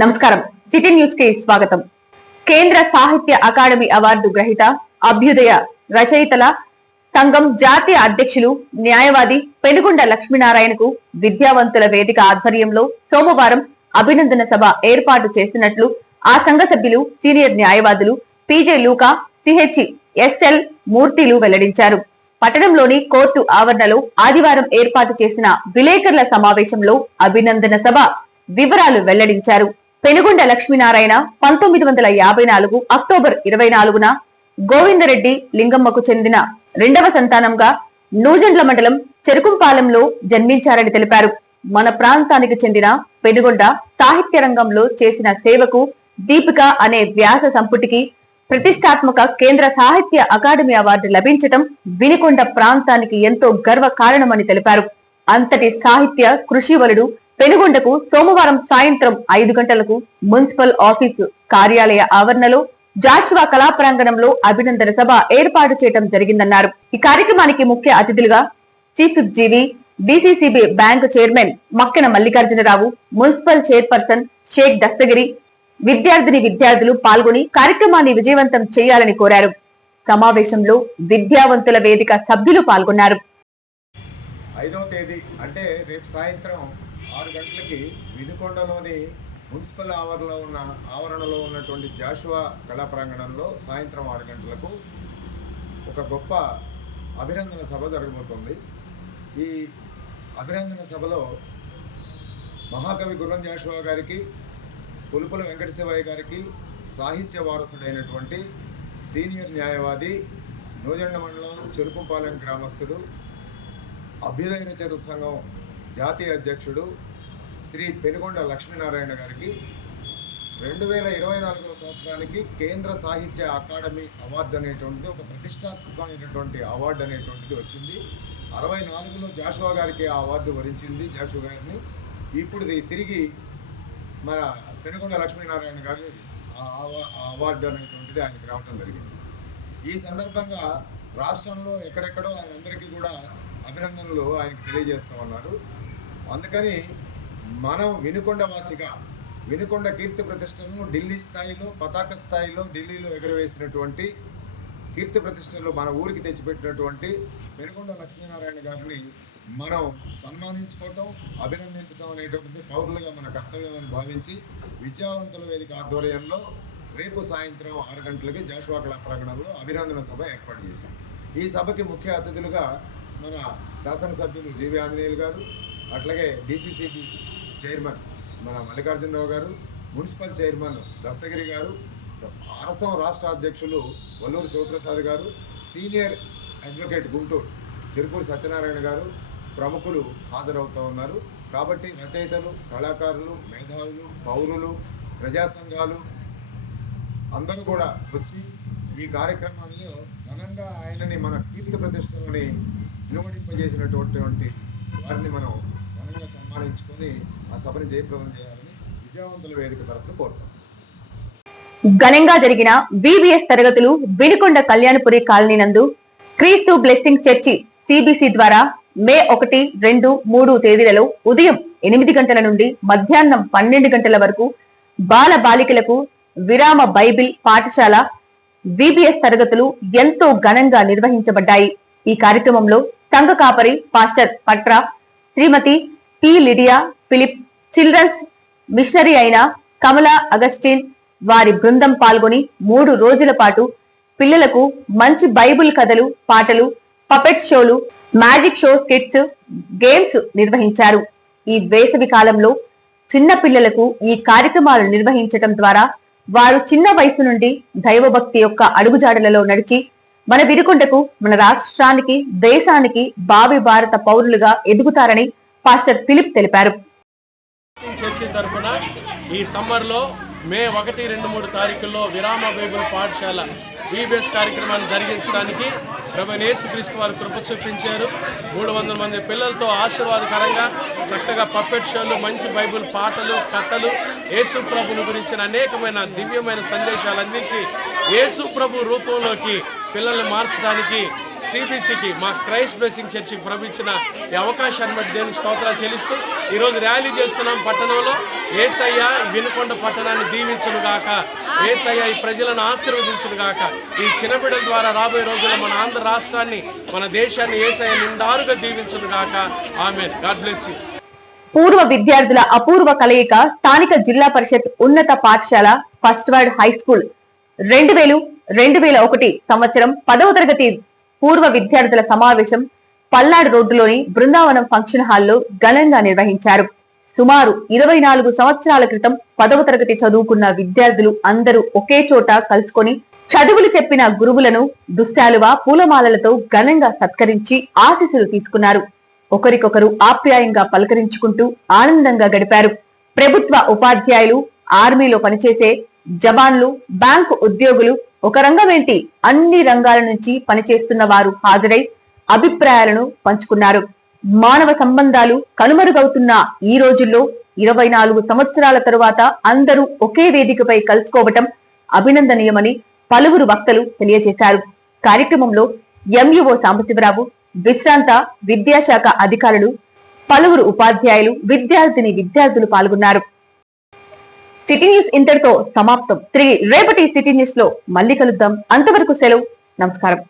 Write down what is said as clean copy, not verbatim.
నమస్కారం. City news కి స్వాగతం. కేంద్ర సాహిత్య అకాడమీ అవార్డు గ్రహీత అభ్యుదయ రచయితల సంఘం జాతీయ అధ్యక్షులు న్యాయవాది పెనుగొండ లక్ష్మీనారాయణకు విద్యావంతుల వేదిక ఆధ్వర్యంలో సోమవారం అభినందన సభ ఏర్పాటు చేస్తున్నట్లు ఆ సంఘ సభ్యులు సీనియర్ న్యాయవాదులు పీజే లూకా, సిహెచ్ఎస్ఎల్ మూర్తిలు వెల్లడించారు. పట్టణంలోని కోర్టు ఆవరణలో ఆదివారం ఏర్పాటు చేసిన విలేకరుల సమావేశంలో అభినందన సభ వివరాలు వెల్లడించారు. పెనుగొండ లక్ష్మీనారాయణ 1954 అక్టోబర్ 24న గోవిందరెడ్డి లింగమ్మకు చెందిన రెండవ సంతానంగా నూజెండ్ల మండలం చెరుకుంపాలెంలో జన్మించారని తెలిపారు. మన ప్రాంతానికి చెందిన పెనుగొండ సాహిత్య రంగంలో చేసిన సేవకు దీపిక అనే వ్యాస సంపుటికి ప్రతిష్టాత్మక కేంద్ర సాహిత్య అకాడమీ అవార్డు లభించటం వినుకొండ ప్రాంతానికి ఎంతో గర్వ కారణమని తెలిపారు. అంతటి సాహిత్య కృషివలుడు పెనుగొండకు సోమవారం సాయంత్రం 5 గంటలకు మున్సిపల్ ఆఫీసు కార్యాలయ ఆవరణలో జాషువా కళా ప్రాంగణంలో అభినందన సభ ఏర్పాటు చేయడం జరిగిందన్నారు. ఈ కార్యక్రమానికి ముఖ్య అతిథులుగా చీఫ్ జీవి, DCCB bank chairman Makkena Mallikarjunarao, municipal chairperson Shaik Dastagiri, విద్యార్థులు పాల్గొని కార్యక్రమాన్ని విజయవంతం చేయాలని కోరారు. సమావేశంలో విద్యావంతుల వేదిక సభ్యులు పాల్గొన్నారు. 5వ తేదీ అంటే రేపు సాయంత్రం 6 గంటలకి వినుకొండలోని మున్సిపల్ ఆవరణలో ఉన్నటువంటి జాషువా కళా ప్రాంగణంలో సాయంత్రం 6 గంటలకు ఒక గొప్ప అభినందన సభ జరగబోతుంది. ఈ అభినందన సభలో మహాకవి గుర్రం జాషువా గారికి, పులుపుల వెంకట శివయ్య గారికి సాహిత్య వారసుడైనటువంటి సీనియర్ న్యాయవాది, నూజెండ్ల మండలం చెరుకుంపాలెం గ్రామస్తుడు, అభ్యుదయ రచయితల సంఘం జాతీయ అధ్యక్షుడు శ్రీ పెనుగొండ లక్ష్మీనారాయణ గారికి 2024 సంవత్సరానికి కేంద్ర సాహిత్య అకాడమీ అవార్డు అనేటువంటిది ఒక ప్రతిష్టాత్మకమైనటువంటి అవార్డు అనేటువంటిది వచ్చింది. 64లో జాషువా గారికి ఆ అవార్డు వరించింది జాషువా గారిని. ఇప్పుడు తిరిగి మన పెనుగొండ లక్ష్మీనారాయణ గారి ఆ అవార్డు అనేటువంటిది ఆయనకు రావడం జరిగింది. ఈ సందర్భంగా రాష్ట్రంలో ఎక్కడెక్కడో ఆయనందరికీ కూడా అభినందనలు ఆయనకు తెలియజేస్తూ ఉన్నారు. అందుకని మనం వినుకొండ వాసిగా వినుకొండ కీర్తి ప్రతిష్టలను ఢిల్లీ స్థాయిలో, పతాక స్థాయిలో ఢిల్లీలో ఎగురవేసినటువంటి కీర్తి ప్రతిష్టలు మన ఊరికి తెచ్చిపెట్టినటువంటి పెనుగొండ లక్ష్మీనారాయణ గారిని మనం సన్మానించుకోవటం, అభినందించడం అనేటువంటిది పౌరులుగా మన కర్తవ్యమని భావించి విద్యావంతుల వేదిక ఆధ్వర్యంలో రేపు సాయంత్రం 6 గంటలకి జాషువా కళా ప్రాంగణంలో అభినందన సభ ఏర్పాటు చేశాం. ఈ సభకి ముఖ్య అతిథులుగా మన శాసనసభ్యులు జీవి ఆంజనేయులు గారు, అట్లాగే డిసిసిబి చైర్మన్ మన మల్లికార్జునరావు గారు, మున్సిపల్ చైర్మన్ దస్తగిరి గారు, ఆర్ఎస్ఎం రాష్ట్ర అధ్యక్షులు వల్లూరు శివప్రసాద్ గారు, సీనియర్ అడ్వకేట్ గుంటూరు చెరుకూరు సత్యనారాయణ గారు ప్రముఖులు హాజరవుతూ ఉన్నారు. కాబట్టి రచయితలు, కళాకారులు, మేధావులు, పౌరులు, ప్రజా సంఘాలు అందరూ కూడా వచ్చి ఈ కార్యక్రమాల్లో ఘనంగా ఆయనని మన కీర్తి ప్రతిష్టలని నిలబడింపజేసినటువంటి వారిని మనం ఘనంగా సన్మానించుకొని ఆ సభని జయప్రదం చేయాలని విద్యావంతుల వేదిక తరఫున కోరుతాం. ఘనంగా జరిగిన వివిఎస్ తరగతులు వినుకొండ కళ్యాణపురి కాలనీ నందు క్రీస్తు బ్లెస్సింగ్ చర్చి సిబిసి ద్వారా మే 1, 2, 3 తేదీలలో ఉదయం 8 గంటల నుండి మధ్యాహ్నం 12 గంటల వరకు బాల బాలికలకు విరామ బైబిల్ పాఠశాల విబిఎస్ తరగతులు ఎంతో ఘనంగా నిర్వహించబడ్డాయి. ఈ కార్యక్రమంలో సంఘ కాపరి pastor Patra, Shrimati P Lydia Philip, children's missionary అయిన కమలా అగస్టిన్ వారి బృందం పాల్గొని 3 రోజుల పాటు పిల్లలకు మంచి బైబిల్ కథలు, పాటలు, పపెట్ షోలు, మ్యాజిక్ షో, స్కిట్స్, గేమ్స్ నిర్వహించారు. ఈ వేసవి కాలంలో చిన్న పిల్లలకు ఈ కార్యక్రమాలు నిర్వహించడం ద్వారా వారు చిన్న వయసు నుండి దైవభక్తి యొక్క అడుగుజాడలలో నడిచి మన వినుకొండకు, మన రాష్ట్రానికి, దేశానికి భావి భారత పౌరులుగా ఎదుగుతారని పాస్టర్ ఫిలిప్ తెలిపారు. చర్చి తరఫున ఈ సమ్మర్లో మే 1, 2, 3 తారీఖుల్లో విరామ బైబిల్ పాఠశాల విబిఎస్ కార్యక్రమాన్ని జరిగించడానికి ప్రభువైన యేసుక్రీస్తు వారు కృప చూపించారు. 300 మంది పిల్లలతో ఆశీర్వాదకరంగా చక్కగా పప్పెట్ షోలు, మంచి బైబిల్ పాటలు, కథలు, యేసు ప్రభుని గురించిన అనేకమైన దివ్యమైన సందేశాలు అందించి యేసు ప్రభు రూపంలోకి పిల్లల్ని మార్చడానికి సిబిసికి మా క్రైస్ట్ బ్లెస్సింగ్ చర్చికి ప్రభుత్వించిన ఈ అవకాశాన్ని బట్టి దేవునికి స్తోత్రాలు చెల్లిస్తూ ఈరోజు ర్యాలీ చేస్తున్నాం పట్టణంలో. యేసయ్య వినుకొండ పట్టణాన్ని దీవించును గాక, యేసయ్య ఈ ప్రజలను ఆశీర్వదించును గాక. ఈ చిన్న బిడ్డల ద్వారా రాబోయే రోజుల్లో మన ఆంధ్ర రాష్ట్రాన్ని, మన దేశాన్ని యేసయ్య నిండారుగా దీవించును గాక. ఆమేన్. God bless you. పూర్వ విద్యార్థుల అపూర్వ కలయిక స్థానిక జిల్లా పరిషత్ ఉన్నత పాఠశాల ఫస్ట్ వర్డ్ హై స్కూల్ 2000-2001 సంవత్సరం 10వ తరగతి పూర్వ విద్యార్థుల సమావేశం పల్నాడు రోడ్డులోని బృందావనం ఫంక్షన్ హాల్లో ఘనంగా నిర్వహించారు. సుమారు 24 సంవత్సరాల క్రితం 10వ తరగతి చదువుకున్న విద్యార్థులు అందరూ ఒకే చోట కలుసుకొని చదువులు చెప్పిన గురువులను దుశ్శాలువ పూలమాలలతో ఘనంగా సత్కరించి ఆశీస్సులు తీసుకున్నారు. ఒకరికొకరు ఆప్యాయంగా పలకరించుకుంటూ ఆనందంగా గడిపారు. ప్రభుత్వ ఉపాధ్యాయులు, ఆర్మీలో పనిచేసే జవాన్లు, బ్యాంకు ఉద్యోగులు, ఒక రంగమేంటి అన్ని రంగాల నుంచి పనిచేస్తున్న వారు హాజరై అభిప్రాయాలను పంచుకున్నారు. మానవ సంబంధాలు కనుమరుగవుతున్న ఈ రోజుల్లో 24 సంవత్సరాల తరువాత అందరూ ఒకే వేదికపై కలుసుకోవటం అభినందనీయమని పలువురు వక్తలు తెలియజేశారు. కార్యక్రమంలో ఎంయుఓ సాంబశివరావు, విశ్రాంత విద్యాశాఖ అధికారులు, పలువురు ఉపాధ్యాయులు, విద్యార్థులు పాల్గొన్నారు. సిటీ న్యూస్ ఇంతటితో సమాప్తం. తిరిగి రేపటి సిటీ న్యూస్ లో మళ్ళీ కలుద్దాం. అంతవరకు సెలవు. నమస్కారం.